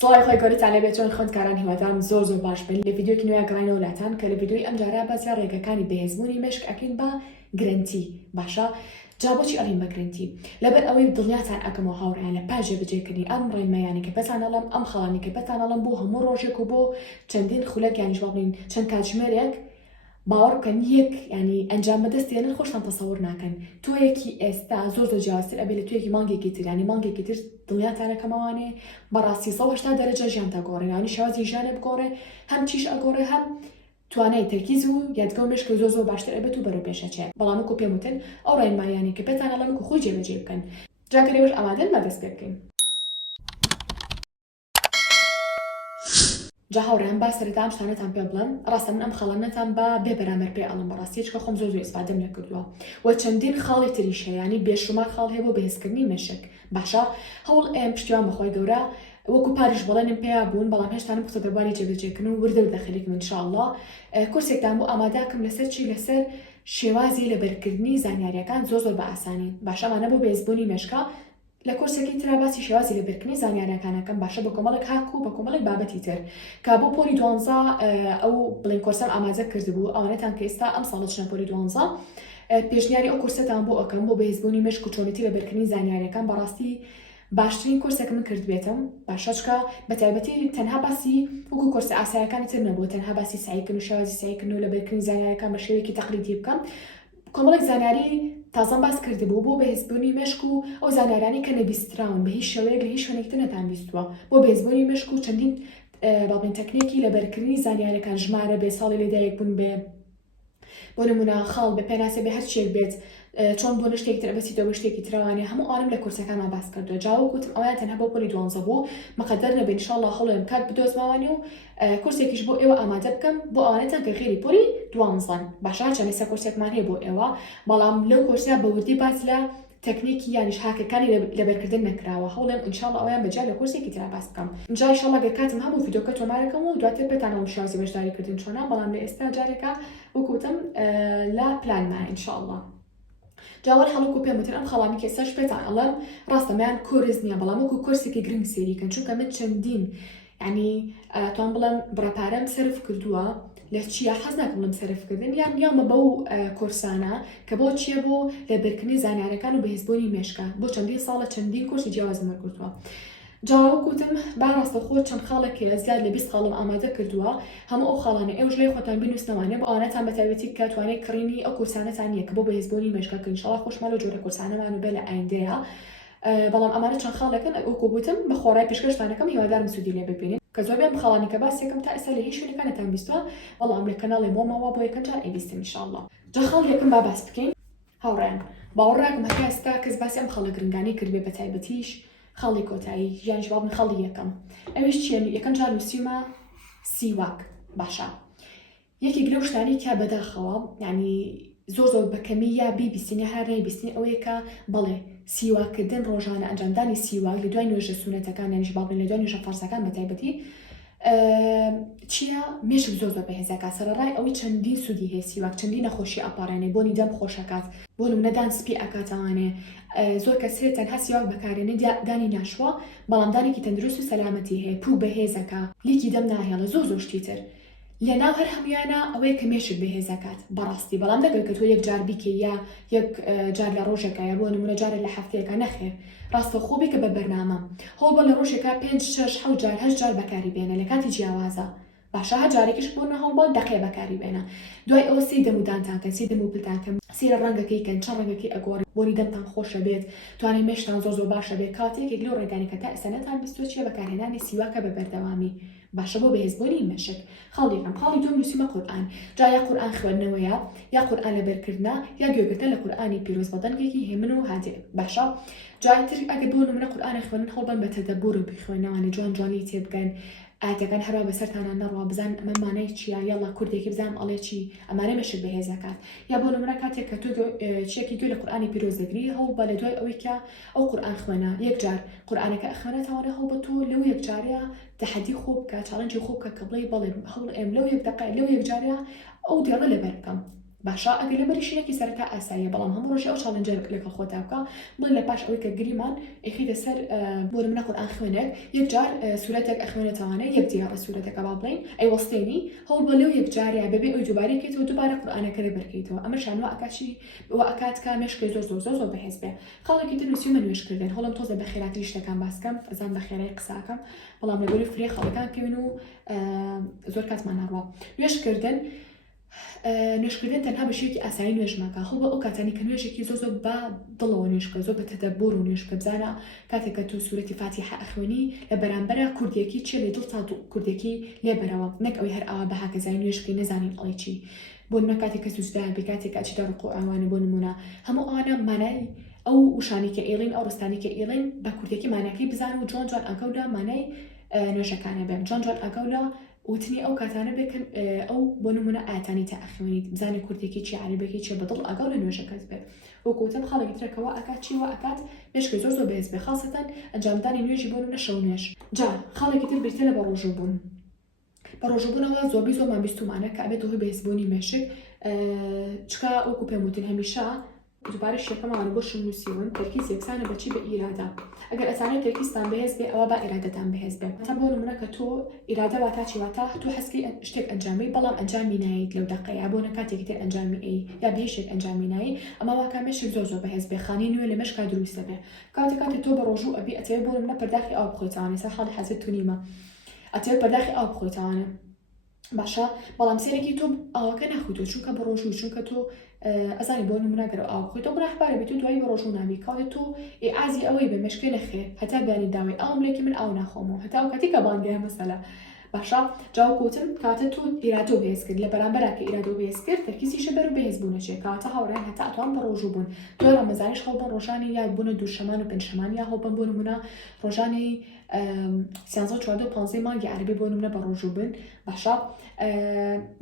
سڵای خۆی گەورەتان لەبێت چۆن خوێندکاران هیوادارم زۆر باش بن لە ڤیدیۆکی نوێ گەڕاینەوە لاتان کە لە ڤیدیۆی ئەم جارە باسییا ڕێگەکانی بەهێزبوونی مێشک ئەکەین بە گرنتی باشە جا بۆچی ئەڵین بە گرنتی لەبەر ئەوەی دڵنیاتان ئەکەمەوە هاوڕێیان لە پاش جێبەجێکردنی ئەم ڕێنمایانی کە پێتانەڵم ئەم خەڵانی کە پێتانەڵم بۆ هەموو ڕۆژێک و بۆ چەندین خولەک یانیش باڵین چەند کاتژمێرێک باوەڕ بکەن یەک ینی ئەنجام بەدەستێنن خۆشتان تەسەوور ناکەن توەیەکی ئێستا زۆر جیاوازتر ئەبێ لە توێکی مانگێکی تر ینی مانگێکی تر دڵنیاتانەکەمەوانێ بەڕاستی 180 دەرەجە ژیان تاگۆڕێ ینی شێوازی ژیانێ بگۆڕێ هەم چیش ئەگۆڕێ هەم توانای تەرکیز و یادگە و مێشک زۆر باشتر ئەبێت و بەرەو پێشەچێت بەڵام وەکو پێم وتن ئەو ڕێنمایانی کە پێتانەڵم وەکو خۆی جێبەجێ بکەن جاکە لێوەش ئامادەن بەدەست پێ بکەین جا هاوڕێیان با سەرەتا ئەم شتانەتان پێ بڵێم ڕاستە من ئەم خەڵانەتان بە بێ بەرامبەر پێ ئەڵم بەڕاستی چکە خۆم زۆر ئیسپادەم لێ کردووە و چەندین خاڵی تریش هەیە ینی بێشومار خاڵ هەیە بۆ بەهێزکردنی مێشک باشە هەوڵ ئێم پشتیوان بەخۆی گەورە وەکو پاریش بەڵێنم پێیا بوون بەڵام هێشتانم قسە دەرباری جێبەجێکردن و وردە دەخلیکم ئینشاءالله کورسێکتان بۆ ئامادەکەم لەسەر چی لەسەر شێوازی لەبەرکردنی زانیاریەکان زۆر بە ئاسانی باشەمانە بۆ بەهێزبوونی مێشکە لە کورسێکی ترا باسی شێوازی لەبەرکردنی زانیاریەکانەکەم باشە بە کۆمەڵێک هاک و بە کۆمەڵێک بابەتی تر کە بۆ پۆلی 12 ئەو بڵین کورسەم ئامادە کردبوو ئەوانەتان کە ئێستا ئەم ساڵە چنە پۆلی 12 پێشنیاری ئەو کورسەتان بۆ ئەەکەم بۆ بەهێزبوونی مێشک و چۆنێتی لەبەرکردنی زانیاریەکان بەڕاستی باشترین کورسێک من کرد بێتم باشەچکە بە تایبەتی تەنها باسی وەکو کورسە ئاسایەکانی تر نەبوو تەنها باسی سعیکردن و شێوازی سعیکردن و لەبەرکردنی زانیاریەکان بە شێوەیەکی تەقلیدی بکەم کۆمەڵێک زانیاری تازەم باس کردبوو بۆ بەهێزبوونی مێشک و ئەو زانیارانی کە نەبیستراون بە هیچ شێوەیەک لە هیچ شوێنێکتر نەتان بیستووە بۆ بەهێزبوونی مێشک و چەندین باڵین تەکنیکی لەبەرکردنی زانیاریەکان ژمارە بێ ساڵی لەدایک بوون بێ بۆ نمونە خاڵ بە پێناسێ بێ هەر شتێک بێت چۆن بۆ شتێک تر بەسیتەوە بە شتێکی ترەوانێ هەموو ئانم لە کورسەکانمان باس کردووە جاوەکوتم ئەویان تەنها بۆ پۆلی 12 بوو مەقەدەر نەبێ ئینشاءالله هەوڵێم کات بدۆزماوانی و کورسێکیش بۆ ئێوە ئامادە بکەم بۆ ئەوانەتان کە غێری پۆلی 12 باشە چەند ئێستا کورسێکمان هەیە بۆ ئێوە بەڵام لەو کورسیا بە وردی باس لە تەکنیکی یانیش هاکەکانی لەبەرکردن نەکراوە هەوڵێم ئینشاءالله ئەویان بەجیا لە کورسێکی ترا باس بکەم اینجا ئینشاءالله گەر کاتم هەبوو ڤیدیۆکە تۆمارەکەم و دواتر پێتانەوەم شێوازی بەشداریکردن چۆنە بەڵام لە ئێستا جارێکە وەکوتم لە پلانما ئینشاءالله جاوەر هەڵوکو پێم وتن ئەم خەڵامی کە ئێستاش پێتان ئەڵێم ڕاستەمەیان کۆرس نییە بەڵام وەکو کورسێکی گرنگ سێریکەن چونکە من چەندین ینی توان بڵێم بڕەپارەم سەرف کردووە لە چیە حەز ناکەم لەم سەرفکردن یان یامە بەو کورسانە کە بۆ چییە بۆ لەبەرکردنی زانیاریەکان و بەهێزبوونی مێشکە بۆ چەندین ساڵە چەندین کورسی جیاوازم وەرگرتووە جاوەکوتم با ڕاستەخۆ چەند خاڵێک زیاد لە 20 خاڵم ئامادە کردووە هەموو ئەو خاڵانە ئێوەش لای خۆتان بنووسنەوانێ بۆ ئەوانەتان بە تایبەتی کە توانێت کڕینی ئەو کورسانەتان یەک بۆ بەهێزبوونی مێشکە کە ئینشاءالله خۆشمان لە جۆرە کورسانەمان و بێ لە ئایندەیە بەڵام ئەمانە چەند خاڵێکن وەکو گوتم بە خۆڕای پێشکەشتانەکەم هیوادارم سوودی لێ ببینین کە زۆربیان خەڵانی کە باسێکم تا ئێستا لە هیچ شوێنەکانتان بیستووە بەڵام لە کەناڵی مۆمەوە بۆ یەکەم جار ئەیبیستم ئینشاءالله جا خاڵ یەکەم با باس بکەین هاوڕێیان باوەڕاکم هەتا ئێستا کەس باسی ئەم خەڵە گرنگانی کردبێ بە تایبەتیش خەڵی کۆتایی یانیش باڵین خەڵی یەکەم ئەویش چیە یەکەم جار نووسیمە سیواک باشە یەکێک لەو شتانی کە بەداخەوە ینی زۆر بەکەمی یا بیبیستنی هەر نایبیستنی ئەوەیە کە بەڵێ سیواکردن ڕۆژانە ئەنجامدانی سیواک لە دوای نوێژە سونەتەکان یانیش باڵین لە دوای نوێژە فەرزەکان بە تایبەتی چیە مێشک زۆر بەهێزەکە سەرەڕای ئەوەی چەندین سوودی هەیە سیواک چەندین نەخۆشی ئەپارێنێ بۆنی دەم خۆشەکات بۆ نمونەدان سپی ئەکاتەوانێ زۆر کەسێت تەنها سیواک بەکارێنێ دانی ناشوە بەڵام دانێکی تەندروست و سەلامەتی هەیە پوو بەهێزەکە لیکی دەم ناهێڵە زۆر شتی تر لەناو هەر هەمویانە ئەوەیە کە مێشک بەهێزەکات بەڕاستی بەڵام دەگەر کە تۆ یەک جار بیکە یا یەک جار لە ڕۆژێکە بۆ نمونە جارێک لە هەفتەیەکە نەخێر ڕاستە خۆ بێکە بە بەرنامە هەوڵ بە لە ڕۆژێکە 5 6 7 جار 8 جار بەکاری بێنە لە کاتی جیاوازە باشە هەر جارێکیش بۆ نەهەڵ بۆ دەقێ بەکاری بێنە دوای ئەوە سی دەمودانتانکەن سی دەموپلتانکەن سیرە ڕەنگەکەیکەن چەند ڕەنگەکەی ئەگۆڕی بۆنی دەمتان خۆشە بێت توانێت مێشتان زۆر باشە بێت کاتێکێک لەو ڕێگانی کە تا ئێستا بیستوە چیە بەکارهێنانی سیواکە بە بەردەوامی باشە بۆ بەهێزبوونی مێشک خاڵێکم خاڵی دوم نووسیمە قورئان جا یا قورئان خوێندنەوەیە یا قورئان لەبەرکردنە یا گوێگرتن لە قورئانی پیرۆز بە دەنگێکی هێمن و هادێ باشە جایتر ئەگەر بۆ نمونە قورئانی خوێندن هەڵبەن بە تەدەبور و بخوێنەوەی جوانی تێبگەن ئاەکەن هەرا بەسەرتانە نەڕوا بزان ئەمە مانای چیە یاڵا کوردێکی بزانم ئەڵێ چی ئەمانە مێشک بەهێزەکات یا بۆ نمونە کاتێک کە تۆ چیەکی گوێ لە قورئانی پیرۆز دەگری هەوڵ بە لە دوای ئەوەی کە ئەو قورئان خوێنە یەک جار قورئانەکە ئەخوێنێتەوە هەوڵ بە تۆ لەو یەک جارەیە تەحەدی خۆ بکە چاڵەنجی خۆ بکە کە بڵێ بەڵێ هەوڵ ئێم لەو یەک دقیقە لەو یەک جارەیە ئەو دێڕە لەبەر بکەم باشا ئەگەر لە بەریشینێکی سەرەتا ئاساییە بەڵام هەموو ڕۆژێ ئەو چاڵنجە لەگەڵ خۆتا بکە بڵێ لە پاش ئەوەی کە گریمان ئەخیتە سەر بۆ منە قورئان خوێنێک یەکجار سوورەتێک ئەخوێنێتەوانە یەک دیارە سوورەتێکە با بڵێن ئەی وەستێنی هەوڵ بە لەو یەکجاریا بەبێ ئەوی دووبارەکەیتەوە دووبارە قورئانەکە لێ بەرکەیتەوە ئەمە شانوە ئەکاچی وە ئەکات کا مێشکەی زۆر بەهێز بێ خاڵێکی تر نووسیمە نوێژکردن هەوڵم تۆزە بە خێراتری شتەکان باسکەم ئەزان بە خێرای قساکەم بەڵام لەگەڵی فرێ خەڵکان کەون و زۆر کاتمان ناڕوە نوێژکردن نوێژکردن تەنها بەشێکی ئاسایی نوێژ مەکە هەڵ بە ئەو کاتانی کە نوێژێکی زۆر بە دڵەوە نوێژکە زۆر بە تەدەببور و نوێژکە بزانە کاتێک کە تو سوورەتی فاتیحە ئەخوێنی لە بەرامبەرە کوردیەکی چێ لێ دڵ تا کوردێکی لێبەرەوە نەک ئەوی هەر ئاوا بە هاکەزای نوێژکەی نەزانین ئەڵی چی بۆ نمونە کاتێک کە سوزدان بێ کاتێک ئەچیدا ڕوکوع ئەوانە بۆ نمونە هەموو ئەوانە مانای ئەو وشانی کە ئێڵین ئەو ڕستانی کە ئێڵین بە کوردێکی ماناکەی بزان و جوان ئەگەودا مانای نوێژەکانە بێن جوان ئەگەولا وتنی ئەو کاتانە بێکن ئەو بۆ نمونە ئاەتانی تا ئەخوێنیت بزانێ کوردێکی چی عەرەبێکی چێ بەدڵ ئەگەڵ لە نوێژەکەت بێت وەکوتم خاڵێکی ترەکەوە ئەکات چی وە ئەکات مێشکەی زۆر بەهێز بێ خاڵسەتەن ئەنجامدانی نوێژی بۆ نمونە شەو نوێژ جا خاڵێکی تر بریتە لە بە ڕۆژووبوون بە ڕۆژووبوونەوە زۆرمان بیستمانە کە ئەبێت هۆی بەهێزبوونی مێشک چکە وەکو پێم وتن هەمیشە دووبارە شێکەمەوانە بۆ شنووسیون تەرکیز یەکسانە بەچی بە ئیرادا ئەگەر ئەزانێت تەرکیزتان بەهێز بێ ئەوە با ئیرادەتان بەهێز بێ تا بۆ نمونە کە تۆ ئیرادە واتا چی واتا تۆ حەزکی شتێک ئەنجامی بەڵام ئەنجامی نایت لەو دەقەیە بۆ نەکاتێکی تر ئەنجامی ئەی یا بێشێک ئەنجامی نایی ئەمە واکە مێشک زۆر بەهێز بێ خانی نوێ لە مێشکا دروستە بێ کاتێک تۆ بە ڕۆژوو ئەبی ئەتێ بۆ نمونە پەرداخی ئاو بخۆیتەوانێ سەر حاڵی حەزت تونیمە ئەتێ پەرداخی ئاو بخۆیتەوانە باشە بەڵام سێرەکی تۆ ئاوەکە ناخویتەوە چونکە بە ڕۆژوو چونکە تۆ ئەزانی بۆ نمونەگەر ئاو بخۆیتەوە بڕاحبارە بێت و دوای بە ڕۆژوو نامی کاڵێت تۆ ئازی ئەوەی بە مێشکێ نەخێ هەتا بیانی داوای ئاوم لێکی من ئاو ناخۆمەوە هەتا ئەو کاتی کە بانگەیە مەسەلە باشە جاو کوتم کاتە تۆ ئیرادۆ بەهێز کرد لە بەرامبەرە کە ئیرادۆ بەهێز کرد تەرکیزیشە بەر و بەهێز بوونەچێ کاتە هاوڕێن هەتا ئەتوان بە ڕۆژوو بوون تۆ ڕەمەزانیش هەڵبن ڕۆژانی یا بوونە دووشەمان و پێنجشەمان یا هەڵبن بۆ نمونە ڕۆژانی 13 مانگی عەربی بۆ نمونە بە ڕۆژوو بن باشە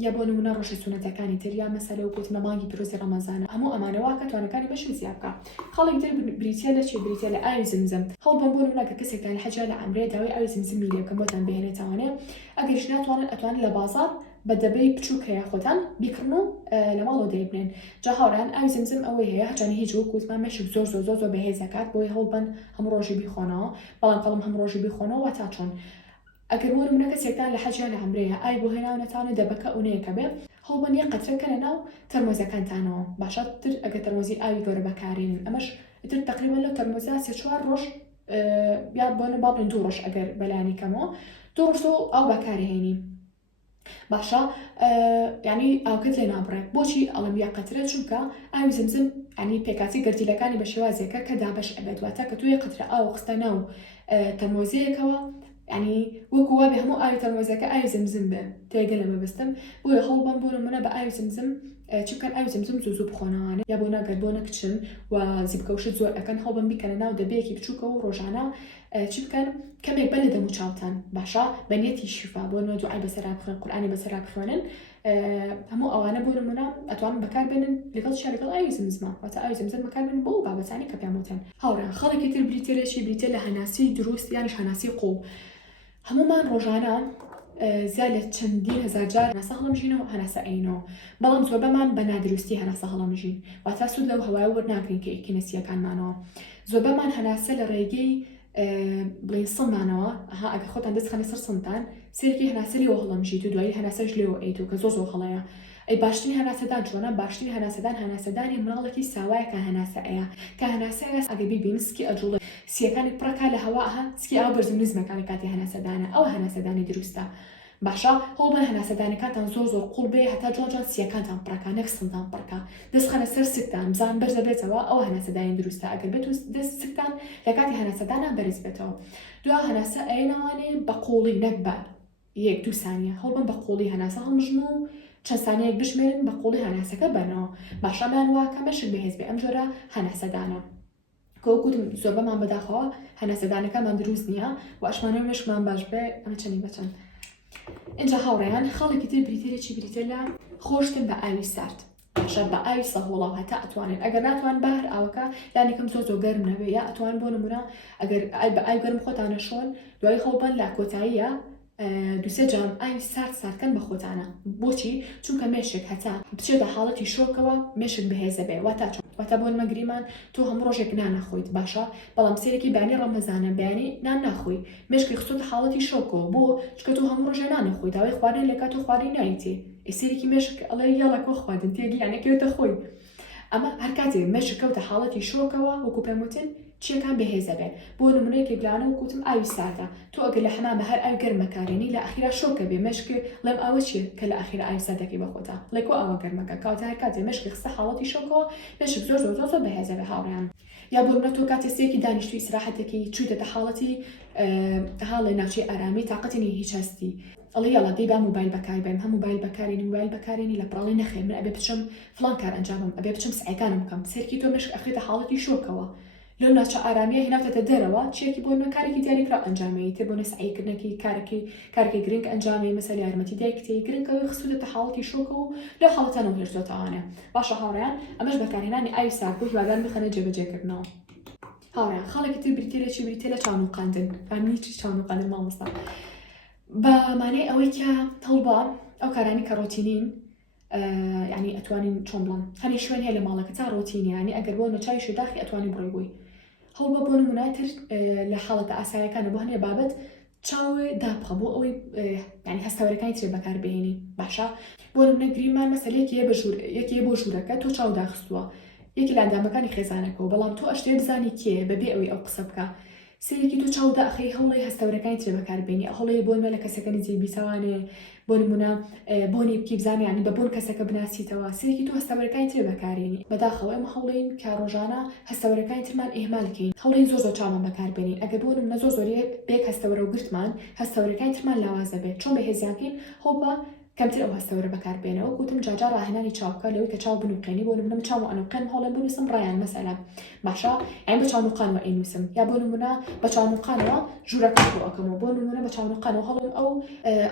یا بۆ نمونە ڕۆژی سونەتەکانی تر یا مەسەلە و کوتمە مانگی پیرۆزی ڕەمەزانە هەموو ئەمانەوە کە توانەکانی بەشی زیاد بکە خەڵک تر بریتە لە چی بریتە لە ئاوی زمزم هەڵبن بۆ نمونە کە کەسێکتان لە حەجە لە عەمرێ داوای ئاوی زمزمی لێ بکەن بۆتان بهێنێتەوانێ ئەگەرش ناتوانن ئەتوانن لە بازار بە دەبەی بچووک هەیە خۆتان بیکڕن و لە ماڵەوە دەیبنێن جا هاوڕان ئاوی زمزم ئەوەی هەیە هەچانی هیچ وەکوتمان مێشک زۆر بەهێز دەکات بۆی هەڵبن هەموو ڕۆژی بیخۆنەوە بەڵام قەڵم هەموو ڕۆژی بیخۆنەوە وەتا چۆن ئەگەر بۆ نمونە کەسێکتان لە حەجە لە عەمرەیە ئای بۆ هێناونەتانە دەبەکە ئەوەیەکە بێ هەڵبن یەک قەترەکە لە ناو تەرمۆزەکانتانەوە باشە تر ئەگەر تەرمۆزی ئاوی گەورە بەکارێنن ئەمەش تر تقریبا لەو تەرمۆزە 3-4 ڕۆژ یا بۆنە باڵێن 2 ڕۆژ ئەگەر بەلایانی کەمەوە 2 ڕۆژ ئاو بەکارهێنی باشە ینی ئاوکەت لێ نابڕێ بۆچی ئەڵم یا قەترە چونکە ئاوی زمزم ینی پێکاتی گەردیلەکانی بە شێوازێکە کە دابش ئەبێت واتە کە توی قەترە ئاو خستە ناو تەرمۆزیەکەوە ینی وەکووە بێ هەموو ئاوی تەرمۆزەکە ئاوی زمزم بێ تێگە لە مەبستم بۆیە هەڵبەم بۆ نمونە بە ئاوی زمزم چی بکەن ئاوی زمزم زوو بخۆنەوانە یا بۆ ناگەر بۆ نەکچن و زیبکەوشت زۆر ئەکەن هەڵبەم بیکەنە ناو دەبەیەکی بچووکە و ڕۆژانە چی بکەن کەمێک بە لە دەم و چاوتان باشە بەنیەتی شیفا بۆ نمونە دوعای بەسەرا بخوێن قورئانی بەسەرا بخوێنن هەموو ئەوانە بۆ نمونە ئەتوانن بەکاربێنن لەگەڵ چیا لەگەڵ ئاوی زمزمە واتە ئاوی زمزم بەکاربێنن بۆ بابەتانی کە پێم وتن هاوڕێن خەڵێکی تر بریتێ بریتێ لە هەناسی دروست یانیش هەناسی قوڵ هەمومان ڕۆژانە زیاد لە چەندین هەزار جار هەناسە هەڵەمژینەوە هەناسە ئەینەوە بەڵام زۆر بەمان بە نادروستی هەناسە هەڵەمژین واتە سوود لەو هەوایە وەرناگرین کە ئیکینەسیەکانمانەوە زۆر بەمان هەناسە لە ڕێگەی بڵین سمانەوە ئەگە خۆتان دەستخەنە سەر سمتان سێرکی هەناسە لێوە هەڵەمژیت و دوایی هەناسەش لێوە ئەیت و کە زۆر هەڵەیە ئەی باشترین هەناسەدان چۆنە باشترین هەناسەدانی مناڵێکی ساوایە کە هەناسەیە کە هەناسەیە ئەگە بیبین سکی ئەجوڵە سیەکانی پڕەکە لە هەوا سکی ئاو بەرزم نزمەکانی کاتی هەناسەدانە ئەو هەناسەدانی دروستە باشە هەڵبە هەناسەدانەکانتان زۆر قوڵ بێ هەتا جوان سیەکانتان پڕەکە نەک سمتان پڕەکە دەستخەنە سەر سکتان بزان بەرز دەبێتەوە ئەو هەناسەدانی دروستە ئەگەر بێت دەست سکتان لە کاتی هەناسەدانە بەرز بێتەوە دوا هەناسە ئەینەوانێ بە قوڵی نەک بە 1-2 سانیە هەڵبن بە قوڵی هەناسە هەڵمژن و چەند سانەیەک بشمێرن بە قوڵی هەناسەکە بنەوە باشەمان واکە مەشک بەهێز بێ ئەم جۆرە هەناسەدانە کۆکوتم زۆر بەمان بەداخەوە هەناسەدانەکەمان دروست نییە و ئەشمانەوە مشکمان باش بێ ئەمە چەندی بەچەند اینجا هاوڕێیان خەڵێکی تر بریتێکی بریتە لە خۆشتن بە ئاوی سارد باشە بە ئاوی سەهۆڵە هەتا ئەتوانێت ئەگەر ناتوان بەهر ئاوەکە یانێکم زۆر گەرم نەبێ یا ئەتوان بۆ نمونە ئەگەر بە ئاوی گەرم خۆتانە شۆن دوای هەڵبەن لا کۆتاییە دوسێ جام ئاوی ساردکەن بە خۆتانە بۆچی چونکە مێشک هەتا بچێتە حاڵەتی شۆکەوە مێشک بەهێزە بێ واتە بۆ مەگریمان تۆ هەموو ڕۆژێک نانەخۆیت باشە بەڵام سێرێکی بەیانی ڕەمەزانە بەیانی نان ناخۆی مێشکی خستۆتە حاڵەتی شۆکەوە بۆ چکە تۆ هەموو ڕۆژێ نانەخۆی داوای خواردن لە کات و خواردی نایتێ سێرێکی مێشک ئەڵێ یاڵە کۆ خواردن تێگی یانەکەوتە خۆی ئەمە هەر کاتێ مێشک کەوتە حاڵەتی شۆکەوە وەکو پێم وتن چیەکان بەهێزە بێ بۆ نمونەیەکی گلانە و کوتم ئاوی ساردە تۆ ئەگەر لە حەمامە هەر ئاوی گەرمەکارێنی لە ئەخیرا شۆکە بێ مێشک لەم ئاوە چیە کە لە ئەخیرا ئاوی ساردەکەی بەخۆتە لێکۆ ئاوە گەرمەکە کاتە هەر کاتێ مێشکی خستە حاڵەتی شۆکەوە مێشک زۆر بەهێزە بێ هاوڕێیان یا بۆ منە تۆ کاتێ سێکی دانیشتوی ئیسراحەتێکی چوویتە حاڵەتی هاڵێ ناوچەی ئارامی تااقەتی هیچ هەستی ئەڵێ یاڵا دەی با موبایل بەکار بێم هەم موبایل بەکارێنی لە پڕاڵی نەخێ من ئەبێ بچم فڵان کار ئەنجامم ئەبێ بچم سعیەکانم بکەم سێرکی تۆ مێشک ئەخێتە حاڵەتی شۆکەوە لەو ناچە ئارامیە هێناوتە دەرەوە چیەکی بۆ کارێکی دیاریکرا ئەنجامەیە تێ بۆ سعیکردنەکەی کارێکی گرنگ ئەنجامی مەسەل یارمەتی دایکتی گرنگەوەی خستوتە حاڵەتی شۆکە و لەو حاڵەتانەوە هێرزۆتەوانێ باشە هاوڕێیان ئەمەش بەکارهێنانی ئاوی ساردبوو هیوادار بخەنە جێبەجێکردنەوە هاوڕێیان خاڵێکی تر بریتێ لە چاونوقاندن فامنی چی چاونوقاندن مامۆستا بە مانای ئەوەی کە هەڵبا ئەو کارانی کە ڕۆتینین یعنی ئەتوانین چۆن بڵم هەنی شوێن هەیە لە ماڵەکە تا ڕۆتینی ینی ئەگەر بۆ نەچاوی شداخی ئەتوانی بڕۆی بووی هەڵبە بۆ نمونایتر لە حاڵەتە ئاسایەکانە بۆ هەنێ بابەت چاوێ دابخە بۆ ئەوەی ینی هەستاوەرەکانی ترێ بەکار بهێنی باشە بۆ نمونە گریمان مەسەل یەکێ بۆ ژوورەکە تۆ چاو داخستووە یەکی لە ئەندامەکانی خێزانەکەەوە بەڵام تۆ ئەشتێ بزانی کێ بەبێ ئەوەی ئەو قسە بکە سێرێکی تۆ چاو داخی هەوڵی هەستاوەرەکانی ترێ بەکار بێنی هەڵەیە بۆ لە کەسەکە نزیک بیسەوانێ بۆ نمونە بۆنی بکی بزانانی ینی بە بۆن کەسەکە بناسیتەوە سێرێکی تۆ هەستاوەرەکانی ترێ بەکارێنی بەداخەوە ئەمە هەوڵین کە ڕۆژانە هەستاوەرەکانی ترمان ئێهمالکەین هەوڵین زۆر چاومان بەکاربێنین ئەگەر بۆ نمونە زۆری بێک هەستاوەرە و گرتمان هەستاوەرەکانی ترمان لاوازە بێت چۆن بەهێزیانکەین هەڵبە کەمتر ئەو هەستاوەرە بەکاربێنەوە گوتم جاجار ڕاهێنانی چاوکە لەوەی کە چاو بنووقێنی بۆ نمونە چاو ئەنووقێن هەڵێن بنووسم ڕایان مەسەلا باشە یان بە چاونوقانەوە ئەینووسم یا بۆ نمونە بە چاونوقانەوە ژوورەکە بۆ ئەەکەمەوە بۆ نمونە بە چاونوقانەوە هەڵێن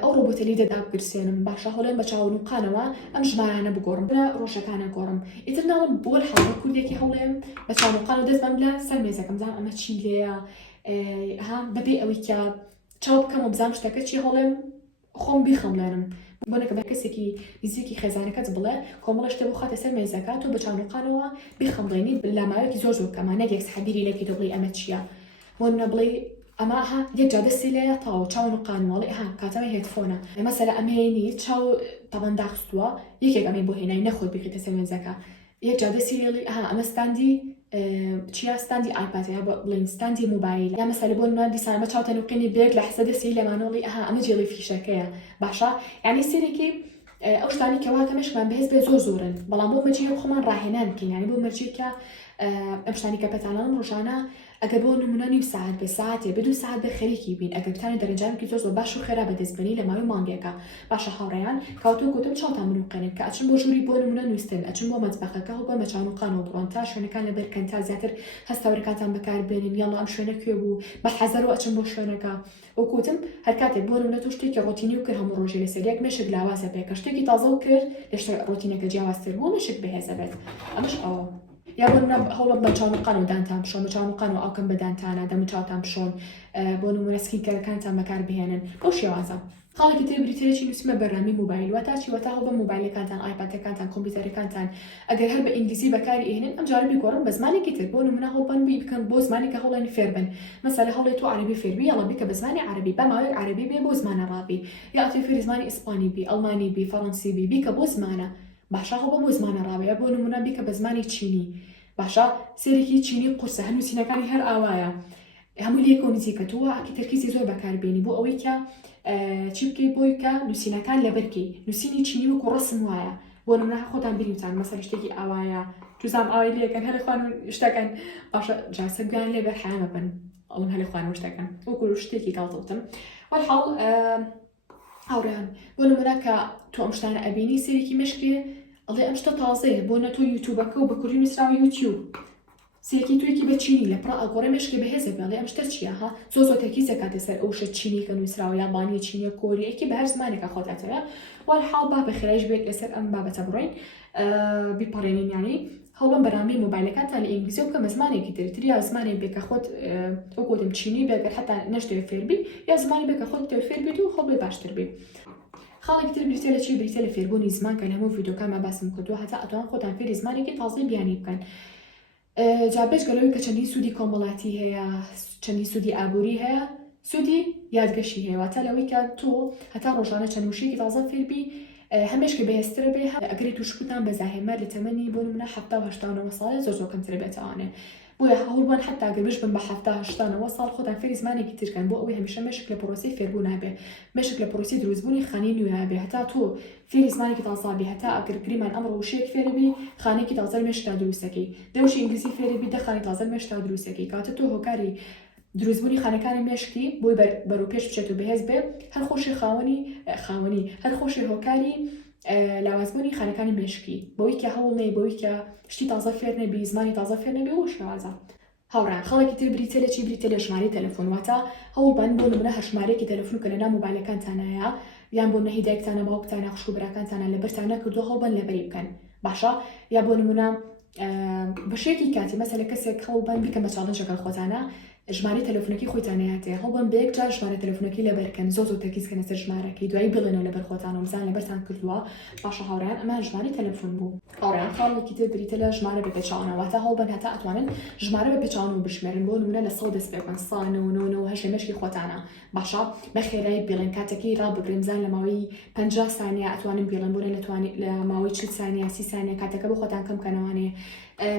ئەو ڕۆبۆتەلی دەدا بگرسێنم باشە هەڵێن بە چاونوقانەوە ئەم ژمارانە بگۆڕم ڕۆژەکانە گۆڕم ئیتر ناڵم بۆ حاڵە کوردێکی هەڵێم بە چاونوقانەوە دەستم لە سەر مێزەکەم زانم ئەمە چی لێیە بەبێ ئەوەی کە چاو بکەم و بزانم شتەکە چی هەڵێم خۆم بیخەمڵێنم بۆنەکە بە کەسێکی نزیکی خێزانەکەت بڵێ کۆمەڵە شتێ بۆ خاتە سەر مێزەکە تۆ بە چاونوقانەوە بیخەمڵێنی لاماوەیەکی زۆر کەمانە یەک سەحەبیری لەکی دەبڵێ ئەمە چییە بۆ نەبڵێ ئەمە یەک جادەستی لێە تاو چاونوقانوەڵێ کاتەمە هێدفۆنە مەسەلە ئەمەیەنی چاو تەبەن داخستووە یەکێک ئەمەی بۆ هێنای نەخۆت بکەیتە سەر مێزەکە یەک جادەستی لێڵی ئەمە ستاندی چیا ستاندی ئایپاتەیە بڵین ستاندی موبایل یا مەسەلە بۆ نوان دیسانمە چاوتەنووقێنی بێک لە حسە دەستی لەمانۆڵی ئەمە جێڵی فیشەکەیە باشە یعنی سێرێکی ئەو شتانی کەواکە مشکمان بەهێز بێ زۆرن بەڵام بۆ مەجێ خۆمان ڕاهێنان بکەین ینی بۆ مەرجێکە ئەم شتانی کە پەتانان ڕۆژانە ئەگەر بۆ نمونە نیم ساعت بێ ساعتێ بە 2 ساعت بە خەریکی بین ئەگەر بتانە دەرەنجامێکی زۆر باش و خێرا بەدەستبنی لە ماوەی مانگێکە باشە هاوڕێیان کاوتۆ گوتم چاوتان منووقێنن کە ئەچن بۆ ژووری بۆ نمونە نووسن ئەچن بۆ مەتبەخەکە هەڵبە بە چاونوقانەوە بڕۆن تا شوێنەکان لە بەرکەن تا زیاتر هەستاوەرەکانتان بەکاربێنن یاڵا ئەم شوێنە کوێ بوو بە حەزەرەوە ئەچن بۆ شوێنەکە وەکوتم هەر کاتێک بۆ نمونە تۆ شتێکی ڕۆتینی و کرد هەموو ڕۆژێ لەسەر یەک مێشک لاوازە بێ کە شتێکی تازە و کرد لە ڕۆتینەکە جیاوازتر بوو مێشک بەهێزە بێت ئەمەش ئەوە یا بۆ هەوڵم بە چاونوقانەوە دانتان بشۆن بە چاونوقانەوە ئەوکەم بە دانتانە دەم چاوتان بشۆن بۆ نمونە سکینکەرەکانتان بەکار بهێنن بەو شێوازە خاڵێکی تر بریتێکی نووسمە بەرنامی موبایل واتە چی وەتا هەڵبە موبایلەکانتان ئایپادەکانتان کۆمپیوتەرەکانتان ئەگەر هەر بە ئینگلیزی بەکاری ئێنن ئەم جارە بیگۆڕن بە زمانێکی تر بۆ نمونە هەڵبەن بکەن بۆ زمانی کە هەوڵێن فێربن مەسەلە هەوڵێت تو عەربی فێربی یاڵا بیکە بە زمانی عەربی بە ماوەیەک عەربی بێ بۆ زمانە ڕابی یا ئەتوێ فێری زمانی ئیسپانی بی ئەڵمانی بی فەڕەنسی بی بیکە بۆ زمانە باشە هەڵبە بۆ زمانە ڕابەیە بۆ نمونە بیکە بە زمانی چینی باشە سێرێکی چینی قورسە هەنووسینەکانی هەر ئاوایە هەموو لێکۆ نزیکە تووە ئاکی تەرکیزی زۆر بەکاربێنی بۆ ئەوەی کە چی بکەی بۆی کە نووسینەکان لەبەرکەی نووسینی چینی وەکو ڕسم وایە بۆ نمونە خۆتان بینیتان مەسەر شتێکی ئاوایە توزام ئاوای لێکەن هەر خوان شتەکەن باشە جاسەگویان لێبەر حیانە بن ئەڵم هەر خوان شتەکەن وەکو شتێکی گاڵتەوتم وەڵحاڵ هاوڕێیان بۆ نمونە کە تۆ ئەم شتانە ئەبینی سێرێکی مشکێ ئەڵێ ئەم شتە تازەیە بۆ نەتۆ یوتیوبەکە و بە کوردی نووسراوە یوتیوب سێکی توێکی بە چینی لە پڕ ئەگۆڕێ مشکی بەهێزە بێڵێ ئەم شتە چیە ها زۆر تەرکیزە کاتە سەر ئەو شت چینی کە نووسراوە یابانی چینە کۆریەکی بە هەر زمانێکە خۆتاتەوە وەڵحاڵ با بەخێرایش بێت لەسەر ئەم بابەتە بڕۆین بیپەڕێنین یانی هەوڵم بەرنامەی موبایلەکانتان لە ئینگلیزی و بکەمە زمانێکی تر یا زمانێک بێکە خۆت وەکوتم چینی بێگەر حتا نەشتێ فێربی یا زمانی بێکە خۆت تێ فێربیت و خۆ بێ باشتر بێ. خاڵێکی تر بریتە لە چی؟ بریتە لە فێربوونی زمان کە لە هەموو ڤیدیۆکانمان باسم کردووە هەتا ئەتوان خۆتان فێری زمانێکی تازەی بیانی بکەن. جا بێژگەلەوەی کە چەندین سوودی کۆمەڵاتی هەیە، چەندین سوودی ئابووری هەیە، سوودی یادگەشی هەیە، واتە لەوەی کە تۆ هەتا ڕۆژانە چەند وشەیەکی تازە فێربی هەمێشکە بەهێزترە بێ ئەگەری تووشکوتان بە زاهێمەر لە تەمەنی بۆ نمونە 70-89 ساڵە زۆر کەمتر بێتەوانێ. بۆیە هەوڵبوون حتا گەربش بن بە 70-89 ساڵ خۆتان فێری زمانێکی ترکەن بۆ ئەوەی هەمیشە مێشک لە پرۆسەی فێربوون نابێ، مێشک لە پرۆسی دروستبوونی خانەی نوێ هەبێ. هەتا تۆ فێری زمانێکی تازە بێ، هەتا ئەگەر گریمان ئەمڕۆ وشەیەک فێربی خانێکی تازە مێشکتا دروستەکەی، دەوشی ئینگلیزی فێربی دە خانەی تازە مێشکتا دروستەکەی، کاتە تۆ هۆکاری دروستبوونی خانەکانی مێشکی بۆی بەروپێش بچێت و بەهێز بێ، هەر خۆشی خاوەنی هەر خۆشی هۆکاری لاوازبوونی خانەکانی مێشکی، بەوەی کە هەوڵ نەی، بەوەی کە شتی تازە فێر نەبی، زمانی تازە فێر نەبی و شێوازە. هاوڕان خەڵێکی تر بریتە لە چی؟ بریتە لە ژمارەی تەلەفۆن، واتە هەوڵبن بۆ نمونە هەر ژمارەیەکی تەلەفۆن کە لەناو مۆبایلەکانتانایە یان بۆ نەهی دایکتانە باوکتانە خوشک و براکانتانە لەبەرتان نەکردووە هەوڵبن لەبەری بکەن، باشە؟ یا بۆ نمونە بەشێکی کاتی مەسەلە کەسێک هەوڵبن بیکەن بە چاڵنج لەگەڵ خۆتانە ژمارەی تەلەفۆنەکەی خۆتان هەیە، هەوڵبن بە یەک جار ژمارە تەلەفۆنەکەی لەبەرکەن، زۆر تەرکیزکەنە سەر ژمارەکەی، دوایی بڵێنەوە لەبەر خۆتان و بزان لەبەرتان کردووە، باشە هاوڕێیان ئەمە ژمارەی تەلەفۆن بوو. هاوڕێیان خاڵێکی تر بریتە لە ژمارە بە پێچاوانەوە، واتە هەوڵبن هەتا ئەتوانن ژمارە بە پێچاوانەوە بژمێرن، بۆ نمونە لە 100 دەست پێ بکەن، 100 هەشە مێشکی خۆتانە، باشە؟ بە خێرایی بڵێن کاتێکی ڕابگرن، بزان لە ماوەی 50 ثانیە ئەتوانن بڵێن، بۆنە لە ماوەی 40 ثانیە 30 ثانیە کاتەکە بۆ خۆتان کەم بکەنەوانێ،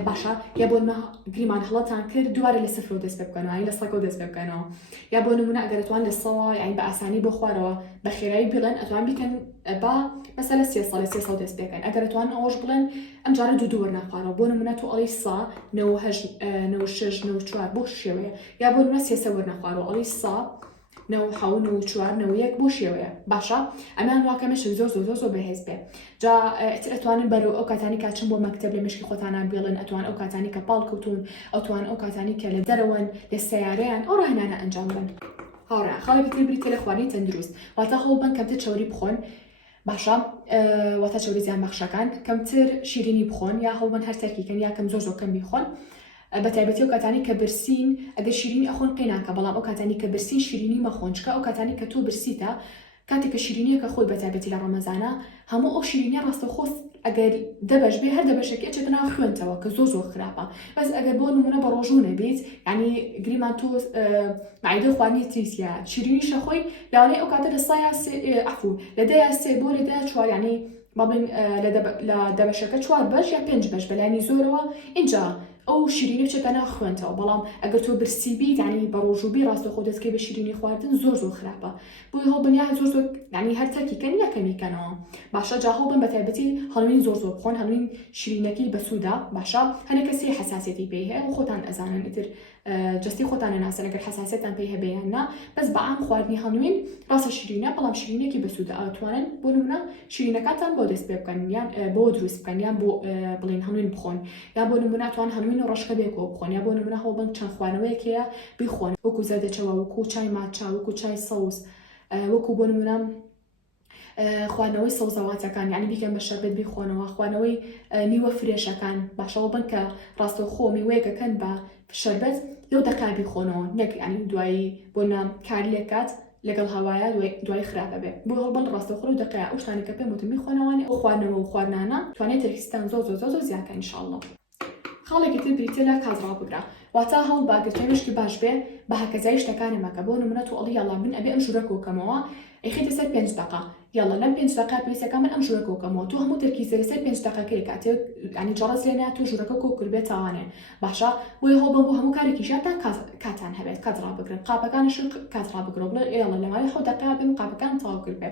باشە؟ یا بۆ نمونە گریمان هەڵەتان کرد دووارە لە 0 دەست پێ بکەنەوە، لە 100 دەست پێ بکەنەوە، یا بۆ نمونە ئەگەر ئەتوان لە 100 یعنی بە ئاسانی بۆ خوارەوە بە خێرایی بڵێن ئەتوان بیکەن بە مەسەلە 300 دەست پێکەن، ئەگەر ئەتوان ئەوەش بڵێن ئەم جارە دوو وەرنەخوارەوە، بۆ نمونە تۆ ئەڵی 100 98 96 94 بۆ شێوەیە، یا بۆ نمونە 300 وەرنەخوارەوە ئەڵی 100 97 94 91 بۆ شێوەیە، باشە؟ ئەمان واکەمەشک زۆر بەهێز بێ. جا ئەتوانن بەرەو ئەو کاتانی کاچن بۆ مەکتەب لە مشکی خۆتانان بێڵن، ئەتوان ئەو کاتانی کە پاڵ کەوتون، ئەتوان ئەو کاتانی کە لە دەرەوەن لە سەیارەیان ئەو ڕاهێنانە ئەنجام بدەن. هاوڕێیان خاڵێکی تر بریتە لە خواردنی تەندروست، واتە هەوڵبن کەمتر چەوری بخۆن، باشە؟ واتە چەوری زیانبەخشەکان، کەمتر شیرینی بخۆن، یا هەوڵبن هەر تەرکیکەن یا کەم زۆر کەم بیخۆن، بە تایبەتی ئەو کاتانی کە برسین ئەگەر شیرینی ئەخۆن قەیناکە، بەڵام ئەو کاتانی کە برسین شیرینی مەخۆن، چکە ئەو کاتانی کە تۆ برسیتە کاتێک کە شیرینیەکە خۆی بە تایبەتی لە ڕەمەزانە هەموو ئەو شیرینیە ڕاستەوخۆ ئەگەر دەبەش بێ هەر دەبەشێکی ئەچێتە ناو خوێنتەوە کە زۆر خراپە، بەس ئەگەر بۆ نمونە بە ڕۆژوو نەبیت، یعنی گریمان تۆ معیدە خواردنی تریسیە شیرینیشە خۆی لەوانەیە ئەو کاتە لە سایە عەفو لە دەیا سێ بۆ لە دەیا چوار، یعنی بابن لە دەبەشەکە 4 بەش یا 5 بەش بەلانی زۆرەوە اینجا ئەو شیرینی بچێتە ناو خوێنتەوە، بەڵام ئەگەر تۆ برسی بیت یعنی بە ڕۆژوبی ڕاستەوخۆ دەستکەی بە شیرینی خواردن زۆر خراپە، بۆی هەوڵبن یا زۆر یعنی هەر تەرکیکەن یا کەمیکەنەوە، باشە؟ جا هەوڵبن بە تایبەتی هەڵوین زۆر بخۆن، هەڵوین شیرینەکەی بەسوودا، باشە؟ هەنێک کەسی حساسیەتی پێی هەیە و خۆتان ئەزانن ئیتر جستی خۆتانە ناسن ئەگەر حساسیەتان پێی هەبێ نا، بەس بە عام خواردنی هەڵوین ڕاستە شیرینە، بەڵام شیرینێکی بەسوودا ئەتوانن بۆ نمونە شیرینەکانتان بۆ دەست پێ بکەن، یان بۆ دروست بکەن، یان بۆ بڵین هەڵوین بخۆن، یا بۆ نمونە توان هەڵوین و ڕەشکە بێکەوە بخۆن، یا بۆ نمونە هەوڵبن چەند خوانەوەیەک هەیە بیخۆن، وەکو زەردەچەوە، وەکو چای ماچا، وەکو چای سەوز، وەکو بۆ نمونە خوانەوەی سەوزەواتەکان، یعنی بیکەن بە شەربەت بیخۆنەوە، خوانەوەی میوە فرێشەکان، باشەوە بن کە ڕاستەوخۆ میوەیەکەکەن بە شەربەت لەو دەقا بیخۆنەوە، نەک یعنی دوایی بۆ نام کار لێکات لەگەڵ هەوایە دوای خراپە بێ، بۆ هەڵبن ڕاستەوخۆ و دەقا ئەو شتانە کە پێم وتم بیخۆنەوەوانێ ئەو خواردنەوە و خواردنانە توانێت تەرکیزتان زۆر زیادکە ئینشاءڵڵا. خاڵێکی تر بریتە لە کازڕا بگرە، واتە هەوڵ باگرتە مشکی باش بێ بە هەکەزایی شتەکانی مەکە، بۆ نمونە تۆ ئەڵی یاڵا من ئەبێ ئەم ژوورە کۆکەمەوە ئەیخیتە سەر 5 دقە، یاڵا لەم 5 دقە پێویستەکە من ئەم ژوورە کۆکەمەوە، تۆ هەموو تەرکیزە لەسەر 5 دقەکەی کاتێک یعنی جەڕەس لێنە تۆ ژوورەکە کۆکرد بێت تاوانێ، باشە؟ بۆیە هەوڵبن بۆ هەموو کارێکی ژیانتان کاتان هەبێت کاتڕا بگرن، قاپەکانش کاتڕا بگرۆ، بڵێ یاڵا لە ماوەی 7 دقە بێ من قاپەکانم تەواو کرد بێ،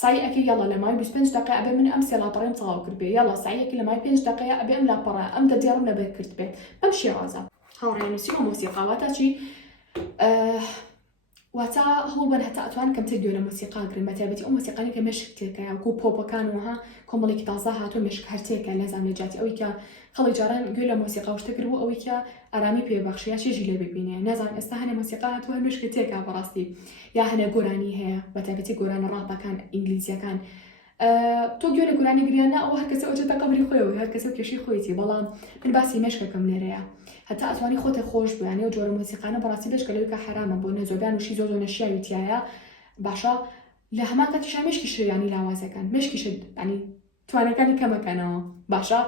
سایەکی یاڵا لە ماوەی 25 دقە ئەبێ من ئەم سێ لاپەڕەیم تەواو کرد بێ، یاڵا سایەکی لە ماوەی 5 دقەیە ئەبێ ئەم لاپەڕە ئەم دەدیاڕم لەبەر کرد بێت، بەم شێوازە. هاوڕێیان موسیقی و مۆسیقا واتە چی؟ واتە هەوڵبن هەتا ئەتوان کەمتر گوێ لە مۆسیقا گرن، بە تایبەتی ئەو مۆسیقانی کە مێشک تێکەیە، وەکو پۆپەکان وها کۆمەڵێکی تازە هاتووە مێشک هەر تێکە، نەزانم لە جاتی ئەوەی کە خەڵک جاران گوێ لە مۆسیقا وشتە کرد بوو ئەوەی کە ئارامی پێبەخشی یا چێژی لێ ببینێ، نەزانم ئێستا هەنێ مۆسیقا هاتووە مێشک تێکە بەڕاستی، یا هەنێ گۆرانی هەیە بە تایبەتی گۆرانە ڕاپەکان ئینگلیزیەکان، تۆ گوێ لە گۆرانی گریانە ئەوە هەر کەسە ئەوچێتە قەبری خۆیەوە، هەر کەسە کێشی خۆیەتی، بەڵام من باسی مێشکەکەم لێرەیە، هەتا ئەتوانی خۆتە خۆش بوویانێ و جۆرە مۆسیقانە بەڕاستی بێشکە لەوەی کە حرامە بۆ نەزۆبیان وشی زۆر نەشیاوی تایە، باشە؟ لە هەمان کاتیشا مێشکیش ینی لاوازەکان مێشکیش ینی توانەکانی کەمەکەنەوە باشە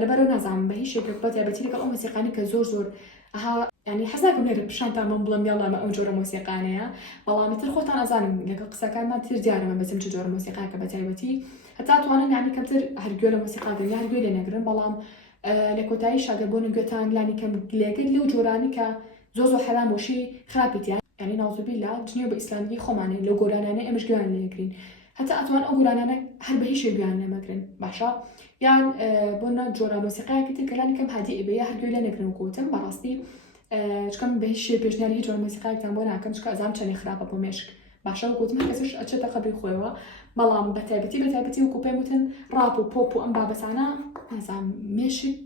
لەبەرەوە نازانم بە هیچ شێکێک بە تایبەتی لەگەڵ ئەو مۆسیقانی کە زۆر ئەها ینی حەزاکەم لێرە پیشانتان من بڵێم یاڵا ئەمە ئەو جۆرە مۆسیقانەیە بەڵام تر خۆتان ئەزانم لەگەڵ قسەکانمان تر دیارەمە بەچم چ جۆرە مۆسیقاکە بە تایبەتی هەتا توانن ینی کەمتر هەرگوێ لە مۆسیقاگەن یا هەرگوێ لێ نەگرن بەڵام لە کۆتایی شاگەر بۆ نگوێتان لانی کەم لێگرت لەو جۆرانی کە زۆ حەرام وشی خراپیتیان ینی ناوزوبیلا جنێ بە ئیسلامی خۆمانێ لەو گۆرانانە ئەمەش گویان لێگرین هەتا ئەتوان ئەو گۆرانانە هەر بە هیچ گویان لێمەگرن باشە یان بۆ جۆرە مۆسیقایەکی تر کەلانی کەم هادی ئێبێ یا هەرگوێ لێ نەگرن و گوتم بەڕاستی چکەم بە هیچ پێشنیاری هیچ جۆرە مۆسیقایەکتان بۆ ناکەم چکە ئەزانم چەندێ خراپە بۆ مێشک باشە گوتم کەسش ئەچێتە قەبری خۆیەوە بەڵام بە تایبەتی وەکو پێم وتن ڕاپ و پۆپ و ئەم بابەتانە نازانم مێشک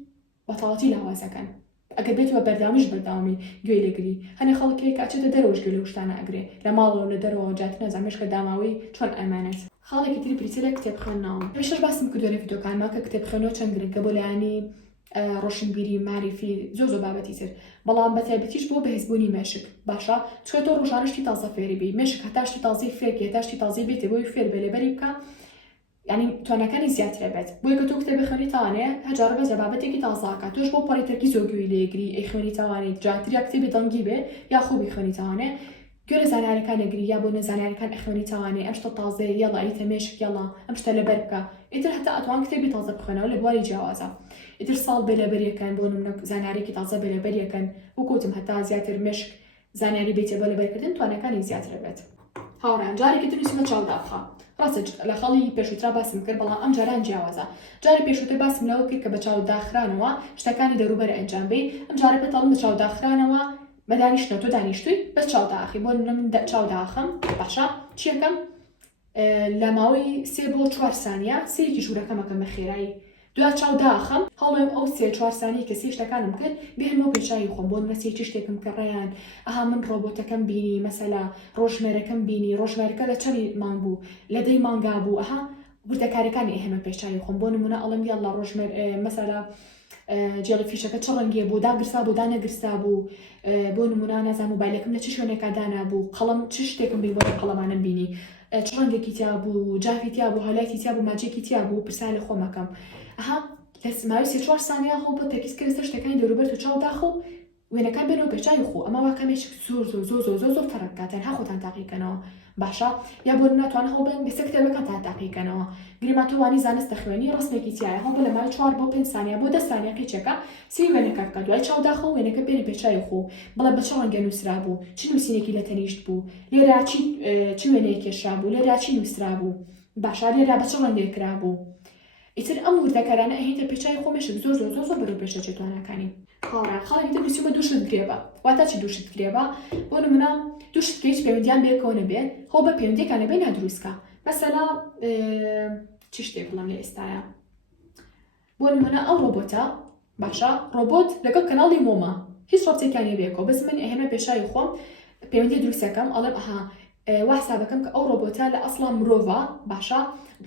بەتەواوەتی لاوازەکەن ئەگەر بێتەوە بەردامیش بەرداوامی گوێی لێگری هەنێ خەڵکێک ئاچێتە دەرەوەش گوێ لەو شتانە ئەگرێ لە ماڵەوە لە دەرەوە جات نەزان مێشکە داماوەی چۆن ئەمانێت خاڵێکی تری پریتە کتێب خوێندنەوە پێشتر باسم کردووە لە ڤیدیۆکانما کە کتێب خوێندنەوە چەند گرنگە بۆ لایەنی ڕۆشنبیری معرفی زۆ بابەتی تر بەڵام بە تایبەتیش بۆ بەهێزبوونی مێشک باشە چکە تۆ ڕۆژانشتی تازە فێری بی مێشک هەتاشتی تازی فێرکێ هەتاشتی تازی بێتێ بۆی فێر بێ لێبەری بکە ینی توانەکانی زیاترە بێت بۆی کە تۆ کتێبی خوێنی تاوانەیە هەجارە بە بابەتێکی تازاکە تۆش بۆ پەڕیتەرکی زۆرگوێی لێگری ئەی خوێنی توانێت جاتری کتێبی دەنگی بێ یا خوبی خوێنی توانێ گوێ لە زانیاریەکان نەگری یا بۆ نەزانیاریەکان ئەخوێنی توانێ ئەم شتە تازە یەڵا ئەیتە مێشک یەڵا ئەم شتە لەبەر بکە ئیتر هەتا ئەتوان کتێبی تازە بخوێنەوە لە بواری جیاوازە ئیتر ساڵ بێ لەبەریەکەن بۆ نمونە زانیاریەکی تازە بێ لەبەریەکەن وەکوتم هەتا زیاتر مێشک زانیاری بێتێ بۆ لەبەرکردن توانەکانی زیاترە بێت هاوڕێیان جارێکی تر نووسمە چاوداخە ڕاستە لە خەڵی پێشووترا باسم کرد بەڵام ئەم جاران جیاوازە جاری پێشووتر باسم لەوە کرد کە بە چاوداخرانەوە شتەکانی دەروبەر ئەنجام بێ ئەم جارە پێتاڵم بە چاوداخرانەوە بەدانیشتنەوە تۆ دانیشتووی بەس چاوداخی بۆ من چاوداخم باشە چیەکەم لە ماوەی 3 بۆ 4 سانیە سێکی ژوورەکەمەکەم بە خێرایی دوای چاوداخم هەڵێم ئەو 3-4 سانی کە سێ شتەکانم کرد بێنەوە پێشایی خۆم بۆ نمەسێکی شتێکم کە ڕێیان ئەها من ڕۆبۆتەکەم بینی مەسەلا ڕۆژمێرەکەم بینی ڕۆژمێرەکە لە چەندی مانگ بوو لە دەی مانگا بوو ئەها وردەکاریەکانی ئێمە پێشایی خۆم بۆ نمونە ئەڵم یاڵا ڕۆژمێر مەسەلا جێڵە فیشەکە چ ڕەنگیە بوو داگرسا بوو دانەگرسا بوو بۆ نمونە نازان مۆبایلەکەم لە چ شوێنێکا دانا بوو قەڵەم چ شتێکم بین بۆ قەڵەمانم بینی چ ڕەنگێکی تیا بوو جافی تیا بوو هەلایەتی تیا بوو ماجێکی تیا بوو پرسیان لە خۆمەکەم ئەها لە ماوەی 3-4 سانیا خۆ بۆ تەرکیز کرد لەسەر شتەکانی دەوروبەر و چاوداخ و وێنەکان بێنەوە پێشای خۆ ئەمە واکەمێک زۆر فەرق کاتەن ها خۆتان تاقیکەنەوە باشە یا بۆ ناتوانە هەڵ بن بێسە کتێبەکانتان تاقیکەنەوە گریما تۆوانی زانست دەخوێنی ڕستێکی تایە هەڵ لە ماوەی 4 بۆ 5 سانیا بۆ 10 سانیا قیچەکە سی وێنەکە بکە دوای چاوداخ و وێنەکە بێنە پێشای خۆ بڵێ بە چ ڕەنگە نووسرا بوو چ نووسینێکی لە تەنیشت بوو لێرا چی وێنەیە کێشرا بوو لێرا چی نووسرا بوو باشە لێرا بە چ ڕەنگێک کرا بوو ئیتر ئەم وردەکارانە ئەهێنتە پێشای خۆمێشک زۆر بەرەو پێشە چێتوانەکانی خاڵێکی تر بچوومە دووشت گرێبە واتە چی دووشت گرێبە بۆ نمونە دووشت کەیت پەیوەندیان بێکەوە نەبێت هۆ بە پەیوەندیەکانە بێ نادروستکە مەسەلا چ شتێک بڵێم لە ئێستاە بۆ نمونە ئەو ڕۆبۆتە باشە ڕۆبۆت لەگەڵ کەناڵی مۆمە هیچ ڕۆبچێکانی بێکەوە بەس من ئەهێنە پێشای خۆم پەیوەندی دروستەکەم ئەڵێم ئەها واسا بەکەم کە ئەو ڕۆبۆتە لە ئەسڵا مرۆڤە باشە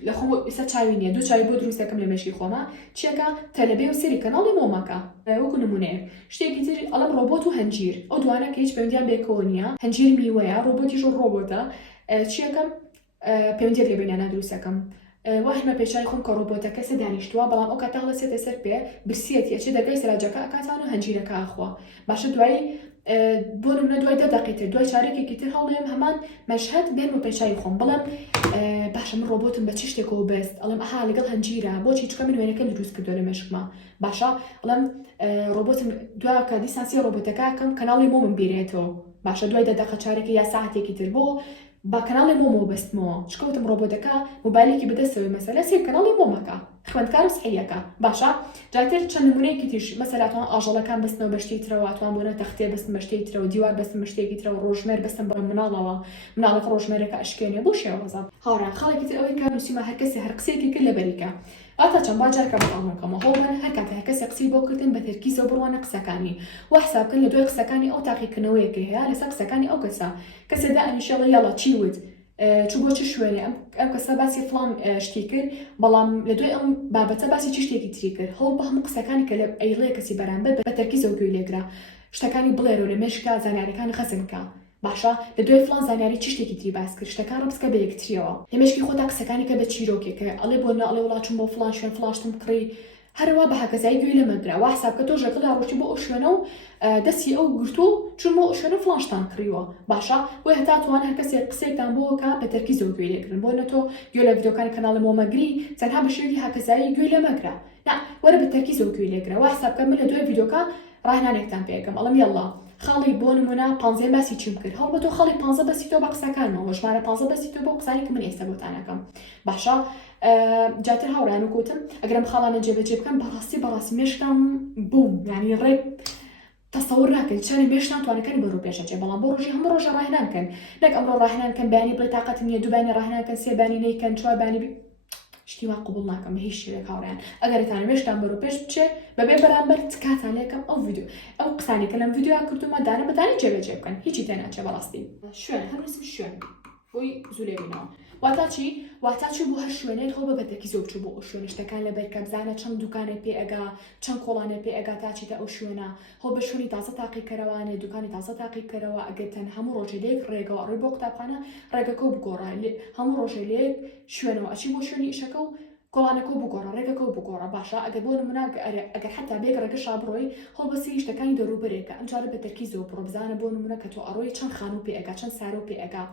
لە خۆ ئێستا چاوی نییە دوو چاوی بۆ دروستەکەم لە مێشکی خۆمە چیەکە تەلەبێ و سێری کەناڵی مۆمەکە وەکو نمونەیە شتێکی تر ئەڵەم ڕۆبۆت و هەنجیر ئەو دوانە کە هیچ پەیوەندیان بێکەوە نییە هەنجیر میوەیە ڕۆبۆتیش ڕۆبۆتە چیەکەم پەیوەندیەک لە بینیانە دروستەکەم واهمە پێشای خۆم کە ڕۆبۆتەکە سێ دانیشتووە بەڵام ئەو کاتە هەڵەسێتە سەر پێ برسیەتی ئەچێ دەرگای سەراجەکە ئەکاتان و هەنجیرەکە ئاخوا باشە دوایی بۆ نمونە دوای 10 دقیقە دوای چارێکێکی تر هەڵێم هەمان مەشهد بێن و پێشای خۆم بڵێم باشە من ڕۆبۆتم بە چ شتێکەوە بەست ئەڵێم ئەها لەگەڵ هەنجیرە بۆچی چکە من وێنەکەم دروست کردووە لە مێشکمە باشە ئەڵێم ڕۆبۆتم دوای کە دیسانسی ڕۆبۆتەکەکەم کەناڵی مۆمم بیرێتەوە باشە دوای 10 دقیقە چارێکی یا ساعتێکی تر بۆ با کەناڵی مۆمەوە بەستمەوە چکەوتم ڕۆبۆتەکە مۆبایلێکی بەدەستەوەی مەسەلە سێر کەناڵی مۆمەکە خوێندکار و سحیەکە باشە جاتر چەند نمونەیەکی تریش مەسەلاتوان ئاژەڵەکان بستنەوە بە شتێکی ترەوە ئەتوان بۆنە تەختێ بستن بە شتێکی ترەوە دیوار بستن بە شتێکی ترەوە ڕۆژمێر بستن بە مناڵەوە مناڵەک ڕۆژمێرەکە ئەشکێنێ بۆ شێوەزە هاوڕێن خەڵێکی تر ئەوەی کە نووسیمە هەر کەسێ هەر قسەیەکی کرد لەبەریکە ئاتا چەند باجارکە بەڵامەکەمە هەڵبن هەر کاتە هەر کەسێ قسەی بۆ کردن بە تەرکیزەوە بڕوانە قسەکانی وا حسابکردن لە دوای قسەکانی ئەو تاقیکردنەوەیەکی هەیە لەسەر قسەکانی ئەو کەسە کەسێدا ئەنیشەڵە یاڵا چی وت چوو بۆ چ شوێنێ ئەم کەسە باسی فڵان شتی کرد بەڵام لە دوای ئەم بابەتە باسی چ شتێکی تری کرد هەڵ بە هەموو قسەکانی کە لە ئەیڵەیە کەسی بەرامبەر بە تەرکیزەوە گوێ لێگرا شتەکانی بڵێرەوە لە مێشکە زانیاریەکانی خەزمکە باشە لە دوای فلان زانیاری چ شتێکی تری باس کرد شتەکان ڕبسکە بە یەکتریەوە لەمێشکی خۆتا قسەکانی کە بە چیرۆکێکە ئەڵێ بۆ ئەڵێ وڵاتچم بۆ فلان شوێن فلاشتم کڕی هەروە بە هەکەزایی گوێ لەمەگرا وا حسابکە تۆ ژەکەڵا ڕۆشتی بۆ ئەو شوێنە و دەستی ئەو گرتو چون بۆ ئەو شوێنە فلانشتان کڕیوە باشە بۆی هەتا توان هەر کەسێک قسێکتان بۆکە بە تەرکیزەوە گوێ لێگرن بۆ نەتۆ گوێ لە ڤیدۆکانی کەناڵی مۆمەگری تەنها بە شێوی هەکەزایی گوێ لەمەگرا نا وەرە بە تەرکیزەوە گوێ لێگرە وا حسابکە من لە دوای ڤیدۆکە ڕاهێنانێکتان پێکەم ئەڵم یەڵڵا خاڵی بۆ نمونە 15 باسی چیم کرد هەڵ بە تۆ خاڵی 15 بەسی تۆ بە قسەکانەوە ژمارە 15 بەسی تۆ بۆ قسانی کە من ئێستا بۆتانەکەم باشە جاتر هاوڕیان و گوتم ئەگەرم خاڵانە جێبەجێ بکەم بەڕاستی مێشتم بووم یعنی ڕێک تەسەور ناکەن چەنی مێشتان توانەکەی بەڕوو پێشەچێ بەڵام بۆ ڕۆژی هەموو ڕۆژە ڕاهێنانکەن نەک ئەمڕۆ ڕاهێنانکەن بەیانی بڵێ تااقەتم نیە دووبانی ڕاهێنانکەن سێبانی نەیکەن چواربانی شتی وا قبول ناکەم هیچ شتێک هاوڕیان ئەگەرتان مێشتان بەڕوو پێش بچێ بەبێ بەرامبەر تکاتان لێکەم ئەو ڤیدیۆ ئەو قسانی کە لەم ڤیدیۆ کردومە دانە بەدانی جێبەجێ بکەن هیچی تێناچێ بەڕاستی شوێن هەرسم شوێن بۆی زوو لێبینەوە واتا چی بۆ هەر شوێنێت هەڵ بە بەتەکیزە بچوو بۆ ئەو شوێنە شتەکان لەبەر کە بزانە چەند دوکانە پێ ئەگا چەند کۆڵانە پێ ئەگا تاچیتە ئەو شوێنە هەڵ بە شوێنی تازە تاقیکەرەوانێ دوکانی تازە تاقیکەرەوە ئەگەتەن هەموو ڕۆژێ لێک ڕێگەوە ڕێ بۆ قوتابخانە ڕێگەکە و بگۆڕە هەموو ڕۆژێ لێک شوێنەوە ئەچی بۆ شوێنی ئیشەکە و کۆڵانەکە و بگۆڕە ڕێگەکە و بگۆڕە باشە ئەگەر بۆ نمونە ئەگەر حتا بێک ڕێگەشا بڕۆی هەڵ بەسی شتەکانی دەروبەرێکە ئەمجارە بە تەرکیزەوە بڕۆ بزانە بۆ نمونە کە تۆ ئەڕۆی چەند خانوو پێ ئەگا چەند سارە و پێ ئەگا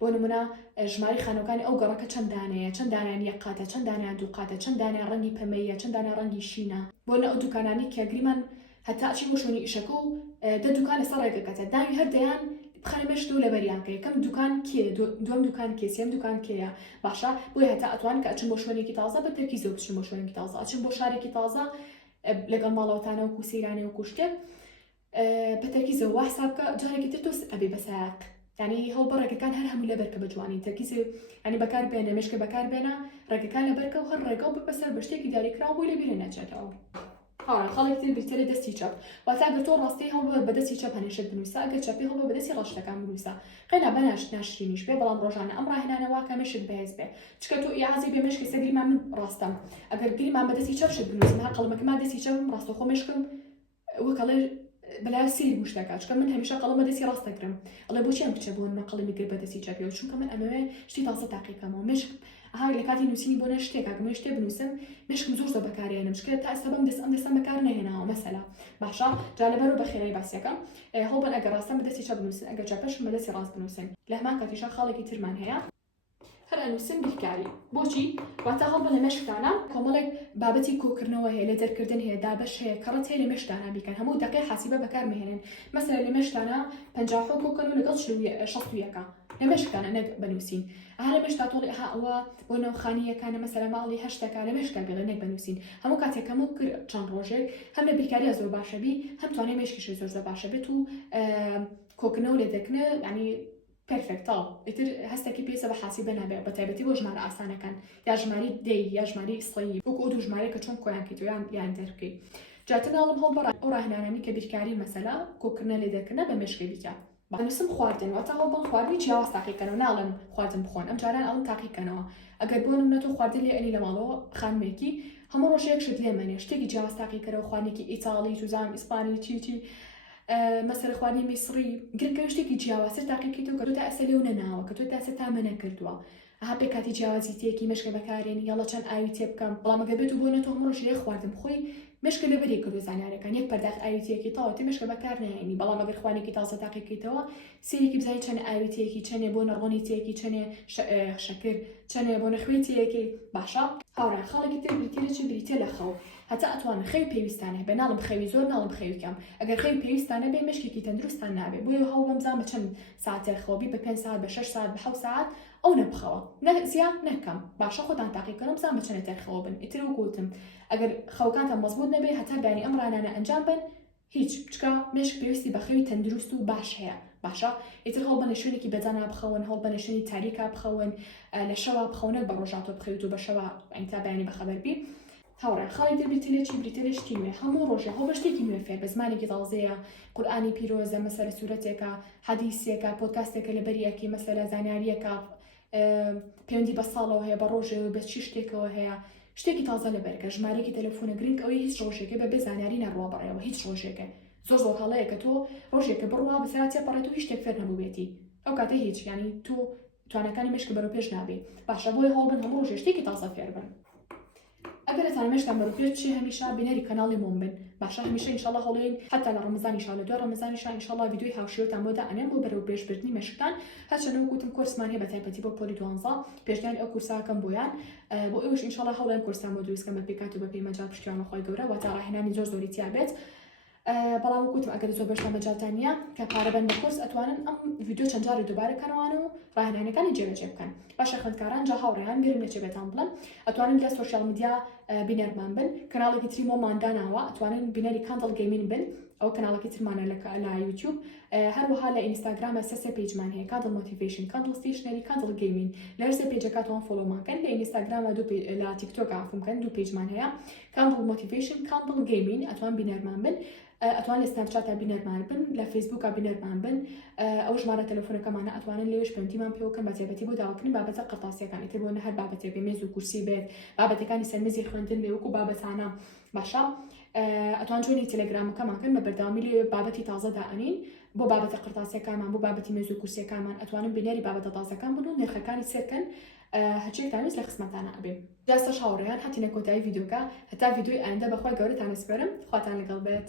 بۆ نمونە ژماری خانەکانی ئەو گەڕەکە چەند دانەیە چەند دانیان یەقاتە چەند دانیان دووقاتە چەند دانیان ڕەنگی پەمەیە چەند دانیان ڕەنگی شینە بۆ نە ئەو دوکانانی کێگریمان هەتا ئەچی بۆ شوێنی ئیشەکە و دە دوکان لەسەر ڕێگەکەتە داوی هەردەیان بخەنەمێشت و لەبەریان کە یەکەم دوکان کێ دووەم دوکان کێ سێم دوکان کێیە باشە بۆی هەتا ئەتوان کە ئەچم بۆ شوێنێکی تازە بە تەرکیزەوە بچم بۆ شوێنێکی تازە ئەچم بۆ شارێکی تازە لەگەڵ ماڵەوەتانە و کوسیرانێ و کوشتێک بە تەرکیزەوە وا حسابکە جارێکی تر تۆ ئەبێ بەسایق یعنی هەڵ بە ڕێگەکان هەر هەموو لەبەرکە بە جوانی تەرکیزێ ینی بەکار بێنە مێشکە بەکار بێنە ڕێگەکان لەبەرکە و هەر ڕێگە و بەسەر بە شتێکی دیاریکراوە بۆی لەبیرە نەچێتەوە خەڵک تر بریتێ دەستی چەپ واتە ئەگەر تۆ ڕاستی هەڵ بە دەستی چەپ هەنێشت بنووسە ئەگەر چەپی هەڵ بە دەستی ڕەشتەکان بنووسە قەینا بەناش ناشرینیش بێ بەڵام ڕۆژانە ئەم ڕاهێنانەوە کە مێشت بەهێز بێ چکە تۆ ئیعازی بێ مێشکی سەگریمان من ڕاستەم ئەگەر گریمان بە دەستی چەپ شت بنووسم ها قەڵمەکەمان دەستی چەپم ڕاستەخۆ مێشکم وەکەڵێ بەلای سیری مشتەکە چکە من هەمیشە قەڵمە دەستی ڕاستەکرم ئەڵێ بۆچی ئەم کچە بۆ نمە قەڵمی گر بە دەستی چەپیەوە چونکە من ئەمەوێ شتی تازە تاقیکەمەوە مێشک ئەها لە کاتی نووسینی بۆ نە شتێک ئەگەر شتێ بنووسم مێشکم زۆر بەکارێنم چکە تا ئێستا ئەم دەستم بەکار نەهێناوە مەسەلا باشە جا لەبەر و بەخێرایی باسیەکەم هەڵبەن ئەگەر ڕاستەم بە دەستی چەپ بنووسن ئەگەر چەپەشم بە دەستی ڕاست بنووسن لە هەمان کاتیشە خاڵێکی ترمان هەیە هەر ئەنووسم بیرکاری بۆچی واتە هەڵبە لە مێشکدانە کۆمەڵێک بابەتی کۆکردنەوە هەیە لە دەرکردن هەیە دابەش هەیە کەڕەت هەیە لە مێشدانە بیکەن هەموو دەقەی حاسیبە بەکار مەهێنن مەسەلا لە مێشدانە 50 کۆکردن و لەگەڵ 61 لە مێشکدانە نەک بنووسین هەر مێشتا تۆڵی ئەها ئەوە بۆ نەوخانیەکانە مەسەلا ماڵی 8 لە مێشکا بێڵە نەک بنووسین هەموو کاتێکەم و کرد چەند ڕۆژێک هەم لە بیرکاریە زۆر باشەبی هەم توانێ مێشکیش زۆر باشە بێت و کۆکردنەوە و لێدەکردنە ینی پرفکتال ئیتر هەستێکی پێسە بە حاسیبە نابێت بە تایبەتی بۆ ژمارە ئاسانەکان یا ژماری دەی یا ژماری سڵی وەکو ئەو دوو ژمارەیە کە چۆن کۆیان کردویان یان دەرکەی جاتر ناڵم هەڵ بەڕای ئەو ڕاهێنانەی کە بیرکاری مەسەلا کۆکردنە لێدەکردنە بە مێشکی بیکە بەنووسم خواردن واتە هەڵ بڵ خواردنی جیاواز تاقیکەنەوە ناڵم خواردن بخۆن ئەم جاران ئەڵم تاقیکەنەوە ئەگەر بۆ نمونە تۆ خواردن لێ ئەنی لە ماڵەوە خانمێکی هەموو ڕۆژێک شت لێمەنێ شتێکی جیاواز تاقیکەرەوە خواردنێکی ئیتاڵی توزانم ئیسپانی چی مەسەر خواردنی میسری گرنگە شتێکی جیاوازتر تاقیکەیتەوە کە تۆ تا ئێستا لێو نەناوە کە تۆ تا ئێستا تامە نەکردووە ئەها پێ کاتی جیاوازی تێکی مێشکە بەکارێنی یاڵە چەند ئاوی تێ بکەم بەڵام ئەگەر بێت و بۆ نەتۆ هەموو ڕۆژێ خواردن بخۆی مێشکە لەبەری کردو زانیارەکان یەک پەرداخ ئاوی تێکی تاوەتی مێشکە بەکار نهێنی بەڵام ئەگەر خوانێکی تازە تاقیکەیتەوە سێرێکی بزانین چەند ئاوی تێکی چەندێ بۆ نەڕۆنی تێکی چەندێ شەکر چەندێ بۆ نەخوێی تێکی باشە هاوڕان خاڵێکی تر بریتێ چی بریتێ لە خەو هەتا ئەتوان خەوی پێویستانە بێ ناڵم خەوی زۆر ناڵم خەوی کەم ئەگەر خەوی پێویستانە بێ مێشکێکی تەندروستان نابێ بۆیە هەوڵ بەمزان بە چەند ساعتێک خەوبی بە 5 ساعت بە 6 ساعت بە 7 ساعت ئەو نەبخەوە زیاد نەکەم باشە خۆتان تاقیکەن بزان بە چەند تێخەوە بن ئیتر وگوتم ئەگەر خەوکانتان مەزبوط نەبێ هەتا بەیانی ئەم ڕانانە ئەنجام بن هیچ بچکە مێشک پێویستی بە خەوی تەندروست و باش هەیە باشە ئیتر هەڵ بە شوێنێکی بەجانە بخەون هەڵ بە شوێنی تاریکا بخەون لە شەوا بخەونە بە ڕۆژاتۆ بخەویت و بە شەوا ئەنتا بەیانی بەخەبەر بی هاوڕێ خاڵی تر بریتێکی بریتێشتی نوێ هەموو ڕۆژێ هەڵ بە شتێکی نوێ فێر بە زمانێکی تازەیە قورئانی پیرۆزە مەسەلە سوورەتێکە حەدیسێکە پۆدکاستێکە لە بەریەکی مەسەلە زانیاریەکە پەیوەندی بە ساڵەوە هەیە بە ڕۆژێ بە چی شتێکەوە هەیە شتێکی تازە لەبەرکە ژمارەیەکی تەلەفۆنە گرنگ ئەوەی هیچ ڕۆژێکە بە بێ زانیاری نەڕوا بەڕێەوە هیچ ڕۆژێکە زۆر هەڵەیە کە تۆ ڕۆژێکە بڕوا بەسەراتیا پەڕێت و هیچ شتێک فێر نەبووبێتی ئەو کاتە هیچ ینی تو توانەکانی مشک بەرەو پێش نابێ باشە بۆی هەڵبن هەموو ڕۆژێ شتێکی تازە فێر بن ئەگەر ئەتان مشکان بەرەو پێش چی هەمیشە بینەری کەناڵی مۆم بن باشە هەمیشە ئینشاڵڵا هەڵێن حتا لە ڕەمەزانیشا لە دوای ڕەمەزانیشا ئینشاڵڵا ڤیدیۆی هاوشێوەتان بۆ دائەنێن بۆ بەرەو پێشبردننی مەشکتان هەرچەندە وەکوتم کورسمان هەیە بە تایبەتی بۆ پۆلی 12 پێشنیان ئەو کورساکەم بۆیان بۆ ئێوەش ئینشاڵڵا هەوڵێن کورسان بۆ دروستکەم بە پێکات و بە پێی مەجال پشتیوانە خۆی گەورە واتە ڕاهێنانی زۆری تیا بێت بەڵام وەکوتم ئەگەر زۆر بەشتان مەجالتان نییە کە پارەبەن بە کورس ئەتوانن ئەم ڤیدیۆ چەند جاری دووبارەکەنەوەوان و ڕاهێنانەکانی جێبەجێ بکەن باشە خوێندکاران جا هاوڕێیان بیرم نەچێبێتان بڵێن ئەتوانن لە سۆشیال میدیا بینەرمان بن کەناڵێکی تری مۆمان داناوە ئەتوانن بینەری کاندڵ گەیمین بن ئەو کەناڵێکی ترمانە لە یوتیوب هەروەها لە ئینستاگرامە سێ پیجمان هەیە کاندڵ مۆتیڤیشن کاندڵ ستیشنەری کاندڵ گەیمین لەر سێ پیجەکاتوان فۆلۆمانکەن لە ئینستاگرامە لە تیکتۆک ئافمکەن دوو پیجمان هەیە کاندڵ مۆتیڤیشن کاندڵ گەیمین ئەتوان بینەرمان بن ئەتوان لە سناپچاتە بینەرمان بن لە فیسبووکە بینەرمان بن ئەو ژمارە تەلەفۆنەکەمانە ئەتوانن لێوش پەنتیمان پێوکەن بە تایبەتی بۆ داواکردنی بابەتە قەرتاسیەکانی تر بۆ هەر بابەتێک بێ مێز و کورسی بێت بابەتەکانی سەرمەزی خوێندن بێ وەکو بابەتانە باشە ئەتوان جوێنی تەلەگرامەکەمانکەن بە بەردەوامی لێ بابەتی تازە دائەنین بۆ بابەتە قەرتاسیەکانمان بۆ بابەتی مێز و کورسیەکانمان ئەتوانن بینەری بابەتە تازەکان بن و نرخەکانی سێرکەن هەرچێکتانویست لە خزمەتانە ئەبێ داستەش هاوڕێیان هاتینە کۆتایی ڤیدیۆکە هەتا ڤیدیۆی ئایندە بەخوای گەورەتان ئەسپێرم خواتان لەگەڵ بێت